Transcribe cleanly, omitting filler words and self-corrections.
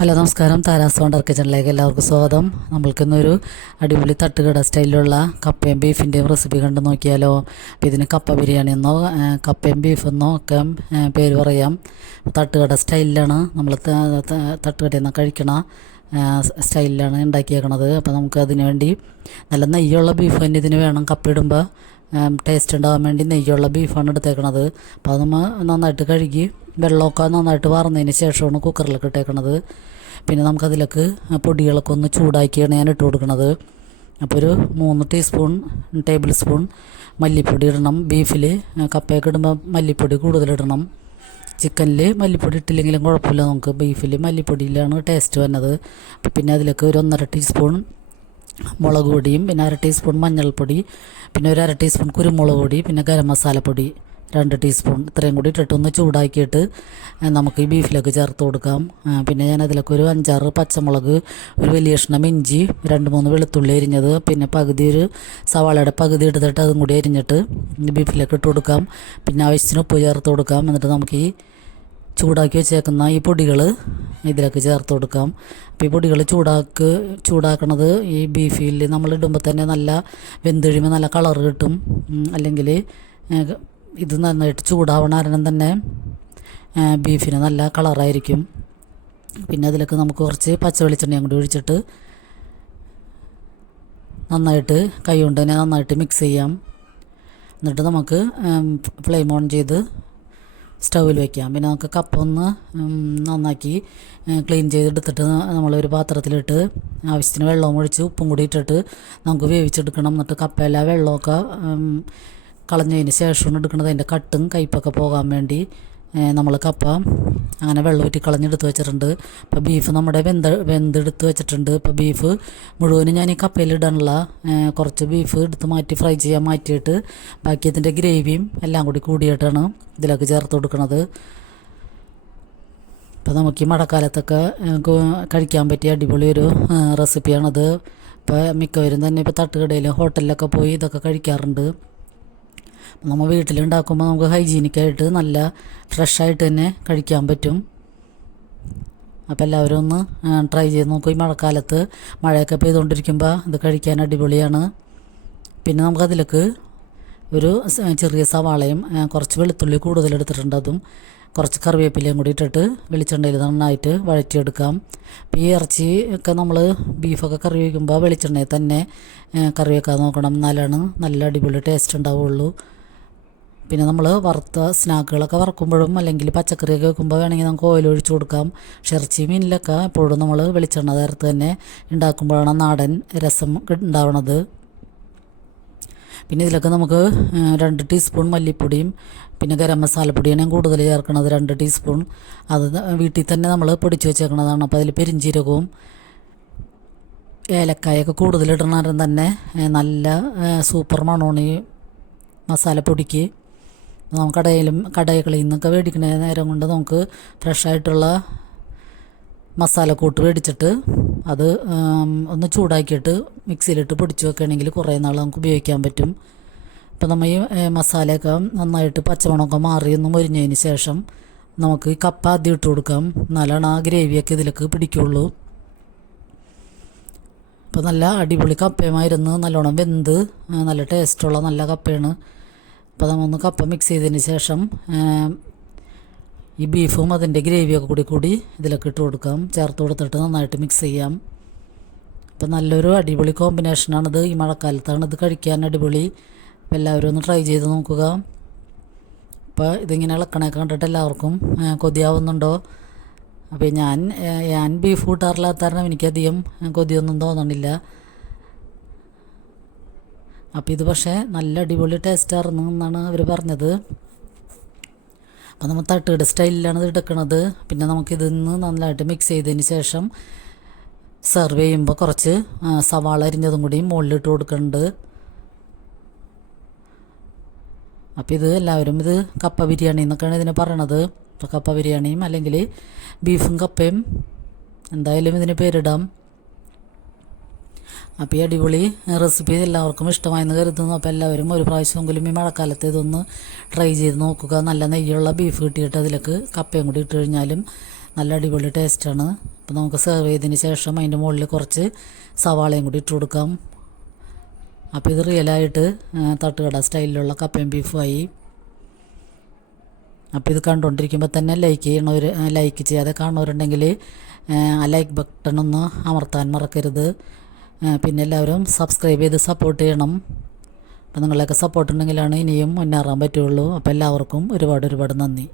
Hello നമസ്കാരം, Tara's wonder കിച്ചണിലേക്ക് എല്ലാവർക്കും സ്വാഗതം. നമ്മൾക്കിന്നൊരു അടിപൊളി തട്ടുകട സ്റ്റൈലിലുള്ള കപ്പയും ബീഫിൻ്റെയും റെസിപ്പി കണ്ടു നോക്കിയാലോ. അപ്പോൾ ഇതിന് കപ്പ ബിരിയാണി എന്നോ കപ്പയും ബീഫെന്നോ ഒക്കെ പേര് പറയാം. തട്ടുകട സ്റ്റൈലിലാണ് നമ്മൾ തട്ടുകടയിൽ നിന്ന് കഴിക്കണ സ്റ്റൈലിലാണ് ഉണ്ടാക്കിയേക്കണത്. അപ്പോൾ നമുക്ക് അതിന് വേണ്ടി നല്ല നെയ്യുള്ള ബീഫ് തന്നെ ഇതിന് വേണം. കപ്പ ഇടുമ്പോൾ ടേസ്റ്റ് ഉണ്ടാകാൻ വേണ്ടി നെയ്യുള്ള ബീഫാണ് എടുത്തേക്കണത്. അപ്പോൾ അത് നമ്മൾ നന്നായിട്ട് കഴുകി വെള്ളമൊക്കെ നന്നായിട്ട് വാർന്നതിന് ശേഷമാണ് കുക്കറിലൊക്കെ ഇട്ടേക്കണത്. പിന്നെ നമുക്കതിലേക്ക് പൊടികളൊക്കെ ഒന്ന് ചൂടാക്കിയാണ് ഞാൻ ഇട്ട് കൊടുക്കണത്. അപ്പോൾ ഒരു 3 ടേബിൾ സ്പൂൺ മല്ലിപ്പൊടി ഇടണം. ബീഫിൽ കപ്പയൊക്കെ ഇടുമ്പോൾ മല്ലിപ്പൊടി കൂടുതലിടണം. ചിക്കനിൽ മല്ലിപ്പൊടി ഇട്ടില്ലെങ്കിലും കുഴപ്പമില്ല, നമുക്ക് ബീഫിൽ മല്ലിപ്പൊടിയിലാണ് ടേസ്റ്റ് വന്നത്. അപ്പോൾ പിന്നെ അതിലേക്ക് ഒരു 1.5 ടീസ്പൂൺ മുളക് പൊടിയും പിന്നെ 1/2 ടീസ്പൂൺ മഞ്ഞൾപ്പൊടി, പിന്നെ ഒരു 1/2 ടീസ്പൂൺ കുരുമുളക് പൊടി, പിന്നെ ഗരം മസാലപ്പൊടി 2 ടീസ്പൂൺ, ഇത്രയും കൂടി ഇട്ടിട്ടൊന്ന് ചൂടാക്കിയിട്ട് നമുക്ക് ഈ ബീഫിലേക്ക് ചേർത്ത് കൊടുക്കാം. പിന്നെ ഞാൻ അതിലേക്ക് ഒരു 5-6 പച്ചമുളക്, ഒരു വലിയ കഷ്ണം ഇഞ്ചി, 2-3 വെളുത്തുള്ളി അരിഞ്ഞത്, പിന്നെ ഒരു സവാളയുടെ പകുതി എടുത്തിട്ട് അതും കൂടി അരിഞ്ഞിട്ട് ബീഫിലേക്ക് ഇട്ട് കൊടുക്കാം. പിന്നെ ആവശ്യത്തിന് ഉപ്പ് ചേർത്ത് കൊടുക്കാം. എന്നിട്ട് നമുക്ക് ഈ ചൂടാക്കി വെച്ചേക്കുന്ന ഈ പൊടികൾ ഇതിലേക്ക് ചേർത്ത് കൊടുക്കാം. അപ്പോൾ ഈ പൊടികൾ ചൂടാക്കണത് ഈ ബീഫിൽ നമ്മൾ ഇടുമ്പോൾ തന്നെ നല്ല വെന്തൊഴിയുമ്പോൾ നല്ല കളർ കിട്ടും. അല്ലെങ്കിൽ ഇത് നന്നായിട്ട് ചൂടാവണ കാരണം തന്നെ ബീഫിന് നല്ല കളറായിരിക്കും. പിന്നെ അതിലേക്ക് നമുക്ക് കുറച്ച് പച്ച വെളിച്ചെണ്ണയും കൂടി ഒഴിച്ചിട്ട് നന്നായിട്ട് കൈ കൊണ്ട് തന്നെ നന്നായിട്ട് മിക്സ് ചെയ്യാം. എന്നിട്ട് നമുക്ക് ഫ്ലെയിം ഓൺ ചെയ്ത് സ്റ്റൗവിൽ വയ്ക്കാം. പിന്നെ നമുക്ക് കപ്പ ഒന്ന് നന്നാക്കി ക്ലീൻ ചെയ്തെടുത്തിട്ട് നമ്മളൊരു പാത്രത്തിലിട്ട് ആവശ്യത്തിന് വെള്ളവും ഒഴിച്ച് ഉപ്പും കൂടി ഇട്ടിട്ട് നമുക്ക് വേവിച്ചെടുക്കണം. എന്നിട്ട് കപ്പയെല്ലാം വെള്ളമൊക്കെ കളഞ്ഞതിന് ശേഷമാണ് എടുക്കുന്നത്. അതിൻ്റെ കട്ടും കയ്പ്പൊക്കെ പോകാൻ വേണ്ടി നമ്മൾ കപ്പ അങ്ങനെ വെള്ളം ഊറ്റി കളഞ്ഞെടുത്ത് വെച്ചിട്ടുണ്ട്. അപ്പോൾ ബീഫ് നമ്മുടെ വെന്തെടുത്ത് വെച്ചിട്ടുണ്ട്. ഇപ്പോൾ ബീഫ് മുഴുവനും ഞാൻ ഈ കപ്പയിലിടാനുള്ള കുറച്ച് ബീഫ് എടുത്ത് ഫ്രൈ ചെയ്യാൻ മാറ്റിയിട്ട് ബാക്കി ഇതിൻ്റെ ഗ്രേവിയും എല്ലാം കൂടിയിട്ടാണ് ഇതിലേക്ക് ചേർത്ത് കൊടുക്കുന്നത്. അപ്പോൾ നമുക്ക് ഈ മഴക്കാലത്തൊക്കെ കഴിക്കാൻ പറ്റിയ അടിപൊളി ഒരു റെസിപ്പിയാണത്. ഇപ്പോൾ മിക്കവരും തന്നെ ഇപ്പോൾ തട്ടുകടയിലും ഹോട്ടലിലൊക്കെ പോയി ഇതൊക്കെ കഴിക്കാറുണ്ട്. നമ്മൾ വീട്ടിലുണ്ടാക്കുമ്പോൾ നമുക്ക് ഹൈജീനിക്കായിട്ട് നല്ല ഫ്രഷായിട്ട് തന്നെ കഴിക്കാൻ പറ്റും. അപ്പോൾ എല്ലാവരും ഒന്ന് ട്രൈ ചെയ്ത് നോക്കും. ഈ മഴക്കാലത്ത് മഴയൊക്കെ പെയ്തുകൊണ്ടിരിക്കുമ്പോൾ ഇത് കഴിക്കാൻ അടിപൊളിയാണ്. പിന്നെ നമുക്കതിലേക്ക് ഒരു ചെറിയ സവാളയും കുറച്ച് വെളുത്തുള്ളി കൂടുതലെടുത്തിട്ടുണ്ട്, അതും കുറച്ച് കറിവേപ്പിലയും കൂടി ഇട്ടിട്ട് വെളിച്ചെണ്ണയിൽ നന്നായിട്ട് വഴറ്റിയെടുക്കാം. അപ്പോൾ ഈ ഇറച്ചി ഒക്കെ നമ്മൾ ബീഫൊക്കെ കറി വയ്ക്കുമ്പോൾ വെളിച്ചെണ്ണയിൽ തന്നെ കറി വെക്കാൻ നോക്കണം, എന്നാലാണ് നല്ല അടിപൊളി ടേസ്റ്റ് ഉണ്ടാവുള്ളൂ. പിന്നെ നമ്മൾ വറുത്ത സ്നാക്കുകളൊക്കെ വറക്കുമ്പോഴും അല്ലെങ്കിൽ പച്ചക്കറിയൊക്കെ വെക്കുമ്പോൾ വേണമെങ്കിൽ നമുക്ക് ഓയിൽ ഒഴിച്ച് കൊടുക്കാം. പക്ഷേ ഇറച്ചി മീനിലൊക്കെ എപ്പോഴും നമ്മൾ വെളിച്ചെണ്ണ ചേർത്ത് തന്നെ ഉണ്ടാക്കുമ്പോഴാണ് നാടൻ രസം ഉണ്ടാവണത്. പിന്നെ ഇതിലൊക്കെ നമുക്ക് 2 ടീസ്പൂൺ മല്ലിപ്പൊടിയും പിന്നെ ഗരം മസാലപ്പൊടിയാണ് ഞാൻ കൂടുതൽ ചേർക്കണത്, 2 ടീസ്പൂൺ. അത് വീട്ടിൽ തന്നെ നമ്മൾ പൊടിച്ച് വെച്ചേക്കണതാണ്. അപ്പോൾ അതിൽ പെരിഞ്ചീരകവും ഏലക്കായൊക്കെ കൂടുതലിടണം തന്നെ നല്ല സൂപ്പർ മണമാണ് ഈ മസാലപ്പൊടിക്ക്. നമുക്ക് കടകളിൽ നിന്നൊക്കെ മേടിക്കുന്ന നേരം കൊണ്ട് നമുക്ക് ഫ്രഷായിട്ടുള്ള മസാലക്കൂട്ട് മേടിച്ചിട്ട് അത് ഒന്ന് ചൂടാക്കിയിട്ട് മിക്സിയിലിട്ട് പൊടിച്ച് വെക്കുകയാണെങ്കിൽ കുറേ നാൾ നമുക്ക് ഉപയോഗിക്കാൻ പറ്റും. അപ്പോൾ നമ്മൾ ഈ മസാലയൊക്കെ നന്നായിട്ട് പച്ചമണമൊക്കെ മാറി ഒന്ന് മൊരിഞ്ഞതിന് ശേഷം നമുക്ക് ഈ കപ്പ ആദ്യം ഇട്ട് കൊടുക്കാം, എന്നാലാണ് ആ ഗ്രേവിയൊക്കെ ഇതിലേക്ക് പിടിക്കുള്ളൂ. അപ്പോൾ നല്ല അടിപൊളി കപ്പയുമായിരുന്നു, നല്ലോണം വെന്ത് നല്ല ടേസ്റ്റുള്ള നല്ല കപ്പയാണ്. അപ്പോൾ നമ്മളൊന്ന് കപ്പ മിക്സ് ചെയ്തതിന് ശേഷം ഈ ബീഫും അതിൻ്റെ ഗ്രേവിയൊക്കെ കൂടി ഇതിലൊക്കെ ഇട്ട് കൊടുക്കാം, ചേർത്ത് കൊടുത്തിട്ട് നന്നായിട്ട് മിക്സ് ചെയ്യാം. അപ്പോൾ നല്ലൊരു അടിപൊളി കോമ്പിനേഷനാണിത്. ഈ മഴക്കാലത്താണ് ഇത് കഴിക്കാൻ അടിപൊളി. അപ്പോൾ എല്ലാവരും ഒന്ന് ട്രൈ ചെയ്ത് നോക്കുക. അപ്പോൾ ഇതിങ്ങനെ ഇളക്കണയൊക്കെ കണ്ടിട്ട് എല്ലാവർക്കും കൊതിയാവുന്നുണ്ടോ? അപ്പോൾ ഞാൻ ബീഫ് കൂട്ടാറില്ലാത്ത കാരണം എനിക്കധികം കൊതിയൊന്നും തോന്നണില്ല. അപ്പോൾ ഇത് പക്ഷേ നല്ല അടിപൊളി ടേസ്റ്റായിരുന്നു എന്നാണ് അവർ പറഞ്ഞത്. അപ്പോൾ നമ്മൾ തട്ടുകട സ്റ്റൈലിലാണ് ഇത് എടുക്കുന്നത്. പിന്നെ നമുക്കിതിന്ന് നന്നായിട്ട് മിക്സ് ചെയ്തതിന് ശേഷം സെർവ് ചെയ്യുമ്പോൾ കുറച്ച് സവാള അരിഞ്ഞതും കൂടി മുകളിലിട്ട് കൊടുക്കുന്നുണ്ട്. അപ്പോൾ ഇത് എല്ലാവരും ഇത് കപ്പ ബിരിയാണി എന്നൊക്കെയാണ് ഇതിന് പറയണത്. ഇപ്പോൾ കപ്പ ബിരിയാണിയും അല്ലെങ്കിൽ ബീഫും കപ്പയും എന്തായാലും ഇതിന് പേരിടാം. അപ്പോൾ ഈ അടിപൊളി റെസിപ്പി എല്ലാവർക്കും ഇഷ്ടമായെന്ന് കരുതുന്നു. അപ്പോൾ എല്ലാവരും ഒരു പ്രാവശ്യമെങ്കിലും ഈ മഴക്കാലത്ത് ഇതൊന്ന് ട്രൈ ചെയ്ത് നോക്കുക. നല്ല നെയ്യുള്ള ബീഫ് കിട്ടിയിട്ട് അതിലേക്ക് കപ്പയും കൂടി ഇട്ട് കഴിഞ്ഞാലും നല്ല അടിപൊളി ടേസ്റ്റാണ്. അപ്പോൾ നമുക്ക് സെർവ് ചെയ്തതിന് ശേഷം അതിൻ്റെ മുകളിൽ കുറച്ച് സവാളയും കൂടി ഇട്ട് കൊടുക്കാം. അപ്പോൾ ഇത് റിയലായിട്ട് തട്ടുകട സ്റ്റൈലിലുള്ള കപ്പയും ബീഫുമായി. അപ്പോൾ ഇത് കണ്ടുകൊണ്ടിരിക്കുമ്പോൾ തന്നെ ലൈക്ക് ചെയ്യാതെ കാണുന്നവരുണ്ടെങ്കിൽ ആ ലൈക്ക് ബട്ടണൊന്ന് അമർത്താൻ മറക്കരുത്. പിന്നെ എല്ലാവരും സബ്സ്ക്രൈബ് ചെയ്ത് സപ്പോർട്ട് ചെയ്യണം. അപ്പോൾ നിങ്ങളെയൊക്കെ സപ്പോർട്ട് ഉണ്ടെങ്കിലാണ് ഇനിയും മുന്നേറാൻ പറ്റുള്ളൂ. അപ്പോൾ എല്ലാവർക്കും ഒരുപാട് നന്ദി.